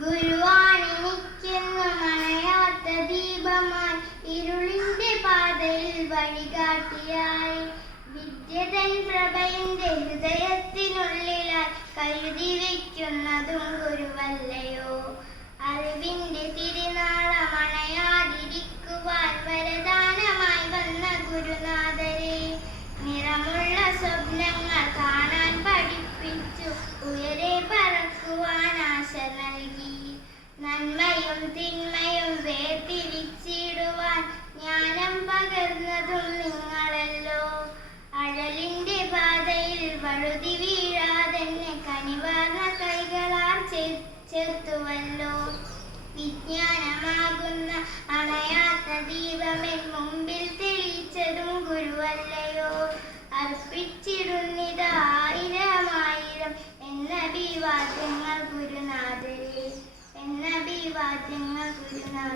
ഗുരുവാണിനിക്കുന്നു മണയാത്ത ദീപമായി ഇരുളിന്റെ പാതയിൽ വഴികാട്ടിയായി. വിദ്യതൻ പ്രഭയുടെ ഹൃദയത്തിനുള്ളിലായി കരുതി വയ്ക്കുന്നതും ഗുരുവല്ലയോ. അറിവിന്റെ തിരുനാളമണയാതിരിക്കുവാൻ വരദാനമായി വന്ന ഗുരുനാഥരെ നിറമുള്ള സ്വപ്നങ്ങൾ കാണാൻ പഠിപ്പിച്ചു. ഉയരെ പറക്കുവാൻ ആശ തിന്മയും വേർതിരിച്ചിടുവാൻ ജ്ഞാനം പകർന്നതും നിങ്ങളല്ലോ. അഴലിന്റെ പാതയിൽ വഴുതി വീഴാതെന്നെ കനിവാർന്ന കൈകളാൽ ചേർത്തുവല്ലോ വിജ്ഞാനമാകുന്ന അണയാത്ത ദീപമെൻ ബിവാദ്യങ്ങൾ